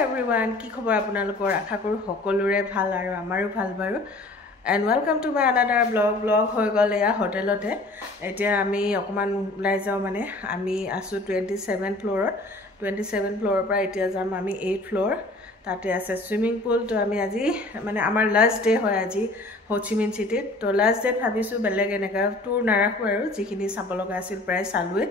everyone, কি খবৰ আপোনালোকৰ আশা কৰো সকলোৰে ভাল আৰু আমাৰো ভাল বাৰু and welcome to my another vlog হৈ গ'ল এয়া হোটেলতে এতিয়া আমি অকমান ওলাই যাও মানে আমি আছো 27 ফ্লোৰৰ পৰা এতিয়া যাম আমি 8 ফ্লোৰ তাতে আছে সুইমিং পুল তো আমি আজি মানে আমাৰ লাস্ট ডে হয় আজি হো চি মিন সিটিত তো লাস্ট ডে ভাবিছো বেলেগ এনেকা টুৰ নাৰাখো আৰু যিখিনি চাব লগা আছিল প্ৰায় চালুৱে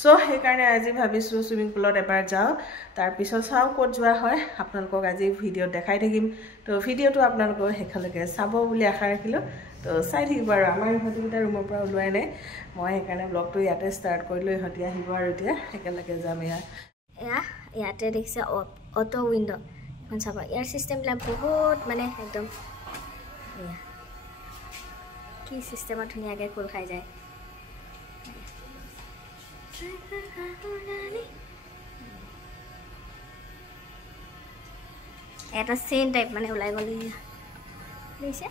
সো সেই কাৰণে আজি ভাবিছো সুইমিং পুলত এবাৰ যাও তাৰ পিছত চাও ক'ত যোৱা হয় আপোনালোকক আজি ভিডিও দেখাই থাকিম তো ভিডিওটো আপোনালোকক হেখালৈকে চাব বুলি আশা ৰাখিলো তো চাই থাকিব আৰু আমাৰ ইহঁতিটা ৰুমৰ পৰা ওলাই নাই মই সেইকাৰণে ব্লগটো ইয়াতে ষ্টাৰ্ট কৰিলো ইহঁতি আহিব আৰু এতিয়া একেলগে যাম ইয়াতে দেখিছে অটো উইন্ডো এখন চাব ইয়াৰ চিষ্টেমবিলাক বহুত মানে একদম কি চিষ্টেমত ধুনীয়াকৈ খোল খাই যায় এটা চেইন টাইপ মানে ওলাই গ'লে দেখিছে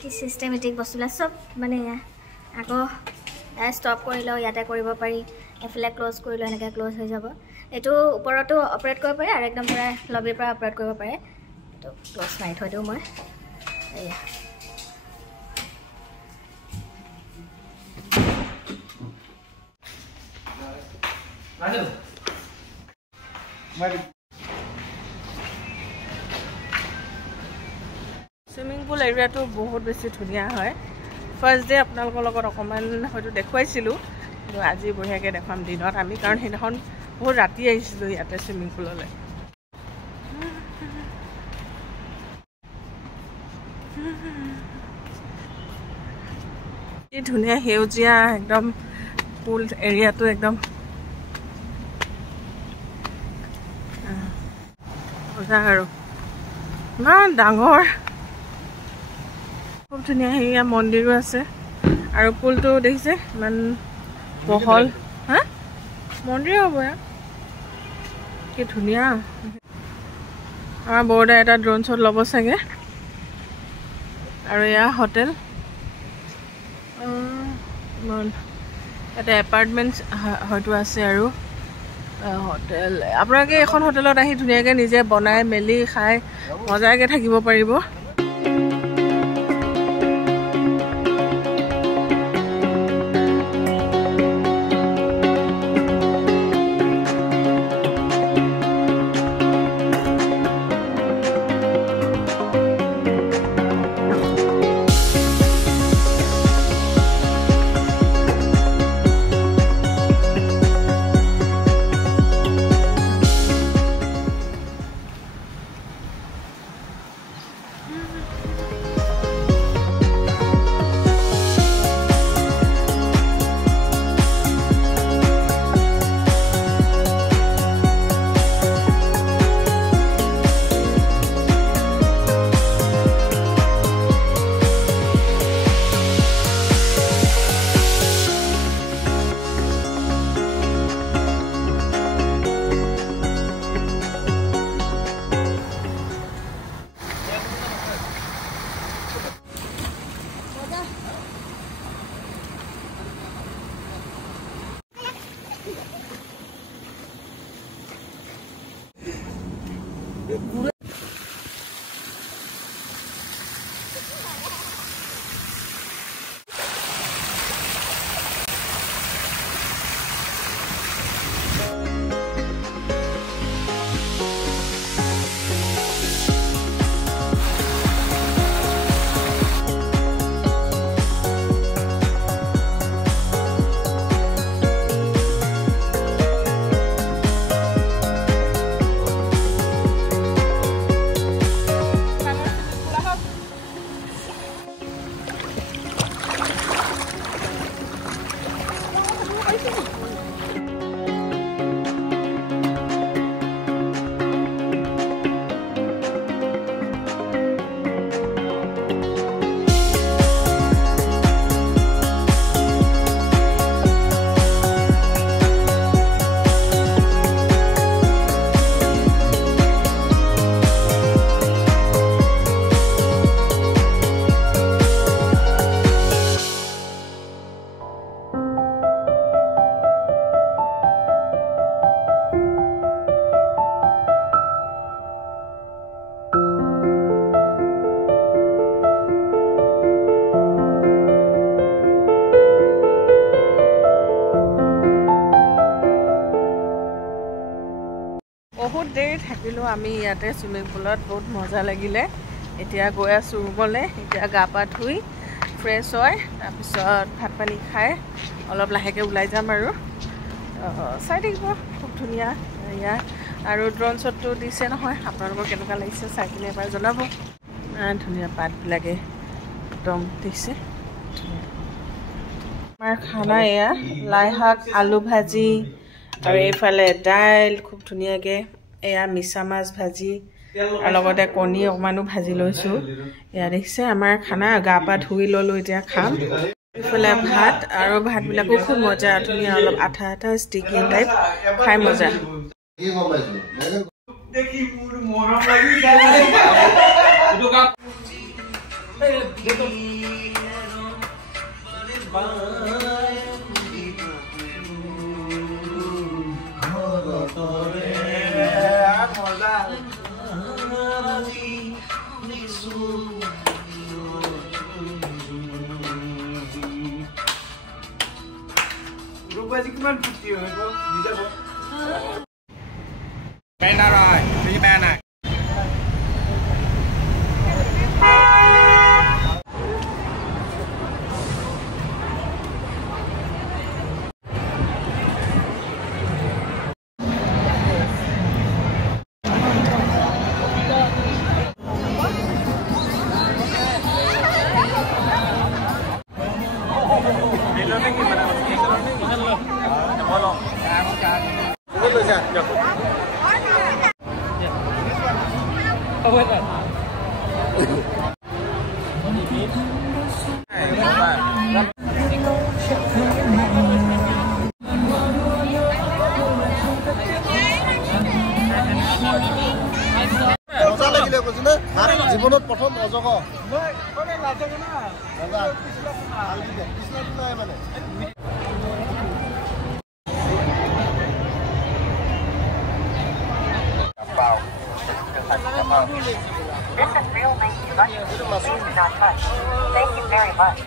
কি চিষ্টেমেটিক বস্তুবিলাক চব মানে আকৌ ষ্টপ কৰি লওঁ ইয়াতে কৰিব পাৰি এফালে ক্ল'জ কৰিলোঁ এনেকৈ ক্ল'জ হৈ যাব এইটো ওপৰতো অপাৰেট কৰিব পাৰে আৰু একদম পূৰা লবিৰ পৰা অপাৰেট কৰিব পাৰে এইটো ক্ল'জ মাৰি থৈ দিওঁ মই এয়া সুইমিং পুল এৰিয়াটো বহুত বেছি ধুনীয়া হয় ফাৰ্ষ্ট ডে আপোনালোকৰ লগত অকণমান হয়তো দেখুৱাইছিলোঁ কিন্তু আজি বঢ়িয়াকৈ দেখুৱাম দিনত আমি কাৰণ সেইদিনাখন বহুত ৰাতি আহিছিলোঁ ইয়াতে সুইমিং পুললৈ কি ধুনীয়া সেউজীয়া একদম পুল এৰিয়াটো একদম মজা আৰু ইমান ডাঙৰ খুব ধুনীয়া সেয়া মন্দিৰো আছে আৰু পুলটো দেখিছে ইমান বহল হা মন্দিৰ হ'ব ইয়াত কি ধুনীয়া আমাৰ বৰদা এটা ড্ৰোন শ্বট ল'ব চাগে আৰু এয়া হোটেল ইয়াতে এপাৰ্টমেণ্ট হয়তো আছে আৰু হোটেল আপোনালোকে এখন হোটেলত আহি ধুনীয়াকৈ নিজে বনাই মেলি খাই মজাকৈ থাকিব পাৰিব বহুত দেৰি থাকিলোঁ আমি ইয়াতে চুইমিং পুলত বহুত মজা লাগিলে এতিয়া গৈ আছোঁ ৰুমলৈ এতিয়া গা পা ধুই ফ্ৰেছ হয় তাৰপিছত ভাত পানী খাই অলপ লাহেকৈ ওলাই যাম আৰু চাই থাকিব খুব ধুনীয়া ইয়াত আৰু ড্ৰোন শ্বটটো দিছে নহয় আপোনালোকৰ কেনেকুৱা লাগিছে চাই কিনে এবাৰ জনাব ধুনীয়া পাতবিলাকে একদম দিছে আমাৰ খানা এয়া লাই শাক আলু ভাজি আৰু এইফালে দাইল খুব ধুনীয়াকৈ এয়া মিছা মাছ ভাজি আৰু লগতে কণী অকণমানো ভাজি লৈছোঁ এয়া দেখিছে আমাৰ খানা গা পা ধুই ল'লোঁ এতিয়া খাম এইফালে ভাত আৰু ভাতবিলাকো খুব মজা ধুনীয়া অলপ আঠা আঠা ষ্টিকি টাইপ খাই মজা Quase que mano putinho, eu vou dizer bom. Bem na rồi, đi bên này. জীবনত প্রথম অজগর This is real meat. Please do not touch. Thank you very much.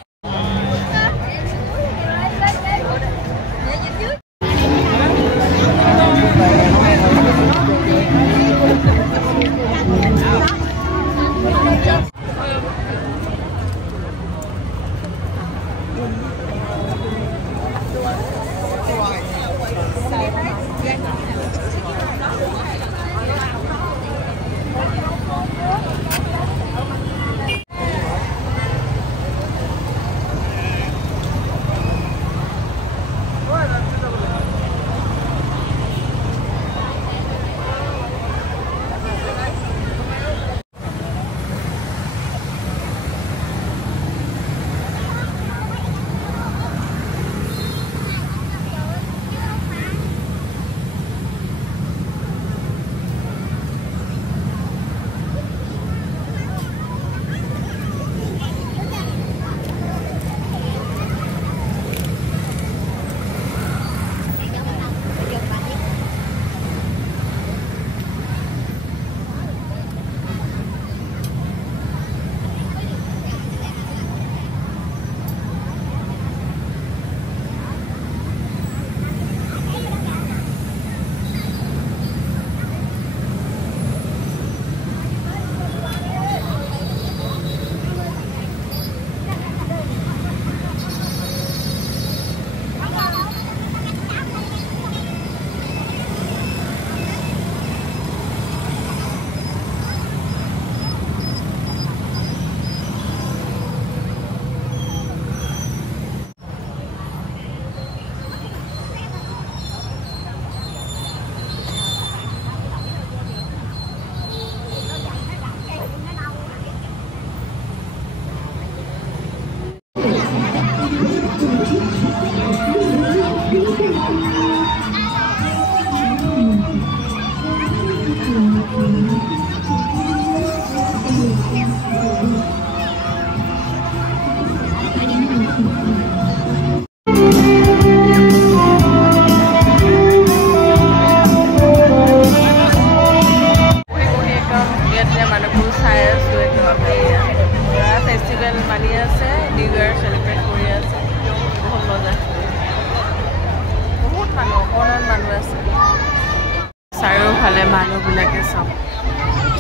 চাৰিওফালে মানুহবিলাকে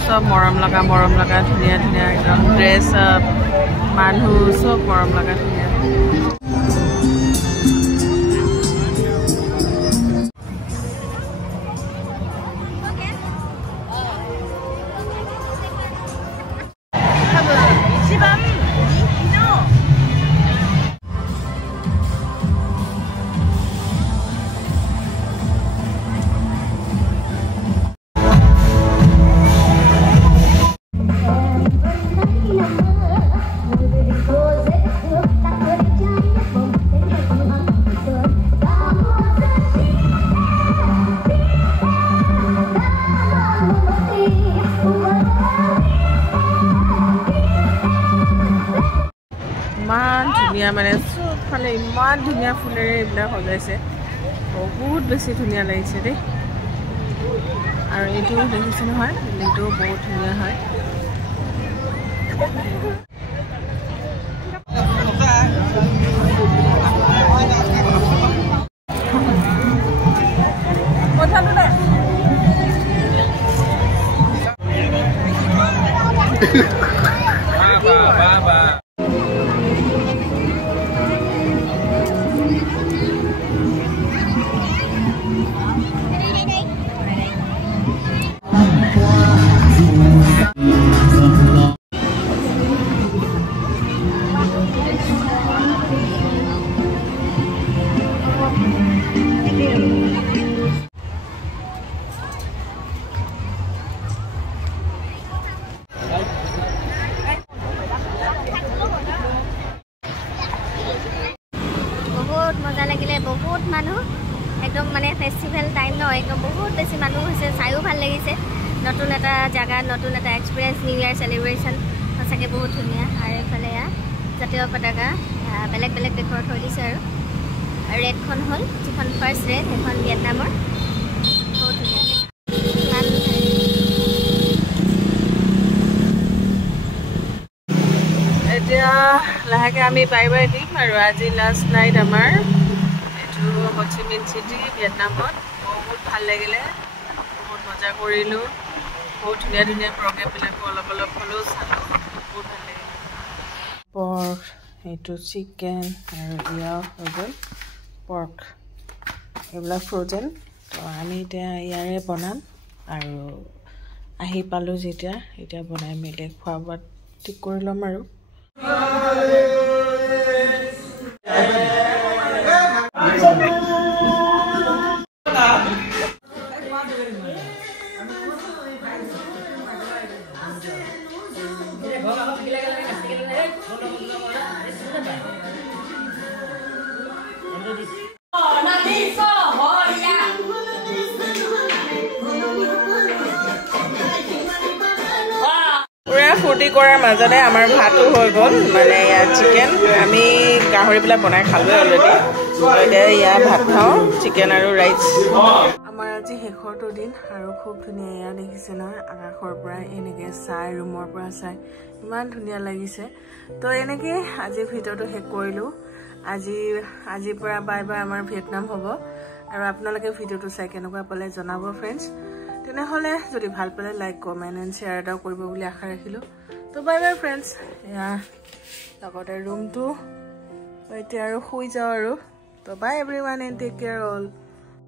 চব মৰম লগা ধুনীয়া ধুনীয়া একদম ড্ৰেছ আপ মানুহ চব মৰম লগা ধুনীয়া মানে চবফালে ইমান ধুনীয়া ফুলেৰে এইবিলাক সজাইছে বহুত বেছি ধুনীয়া লাগিছে দেই আৰু এইটো দেখিছে নহয় বিল্ডিংটো বহুত ধুনীয়া হয় बहुत मानु एकदम माने फेस्टिवल टाइम न एकदम बहुत बेसी मानु होइसे चाइও ভাল লাগিছে নতুন এটা জায়গা নতুন এটা এক্সপেৰিয়েন্স নিউ ইয়াৰ সেলিব্ৰেশন সঁচাকে বহুত ধুনীয়া আৰু এফালে জাতীয় পতাকা বেলেগ বেলেগ ডেকোৰেট হৈ দিছে আৰু ৰেডখন হল যিখন ফাৰ্স্ট ৰেড এখন ভিয়েটনামৰ বহুত ধুনীয়া এতিয়া লাহেকে আমি বাই বাই দিম আৰু আজি লাষ্ট নাইট আমাৰ हो ची मिन सिटी ভিয়েটনামত बहुत ভাল লাগিলে बहुत মজা কৰিলো बहुत ধুনীয়া ধুনীয়া প্ৰগ্ৰাম বিলাক অলপ অলপ হলো চালো বহুত ভাল লাগিলে পৰ্ক এটো চিকেন আৰু ইয়া হৈ পৰ্ক এবিলাক ফ্ৰোজেন তো আমি এতিয়া ইয়াৰে বনাম আৰু আহি পালো যেতিয়া এতিয়া বনাই মেলে খোৱা ঠিক কৰি লম আৰু फूर्ति करार मजते आमार भातो हो गल माने या चिकेन आमी गाहरिबिला बनाय खालो अलरेडी এতিয়া ইয়া ভাত খাও চিকেন আৰু ৰাইস আমাৰ আজি হেখৰটো দিন আৰু খুব ধুনীয়া ইয়া দেখিছে নহয় আকাশৰ পৰা এনেকে চাই ৰুমৰ পৰা চাই ইমান ধুনীয়া লাগিছে তো এনেকে আজি ভিডিওটো হেক কৰিলো আজি পৰা বাই বাই আমাৰ ভিয়েটনাম হ'ব আৰু আপোনালোকে ভিডিওটো চাই কেনেকুৱা পালে জনাব फ्रेंड्स তেনেহলে যদি ভাল পালে লাইক কমেন্ট এন্ড শেয়াৰ এটা কৰিব বুলি আশা ৰাখিলো তো বাই বাই फ्रेंड्स ইয়া লগতে ৰুমটো এতিয়া আৰু শুই যাও আৰু তো bye everyone and take care all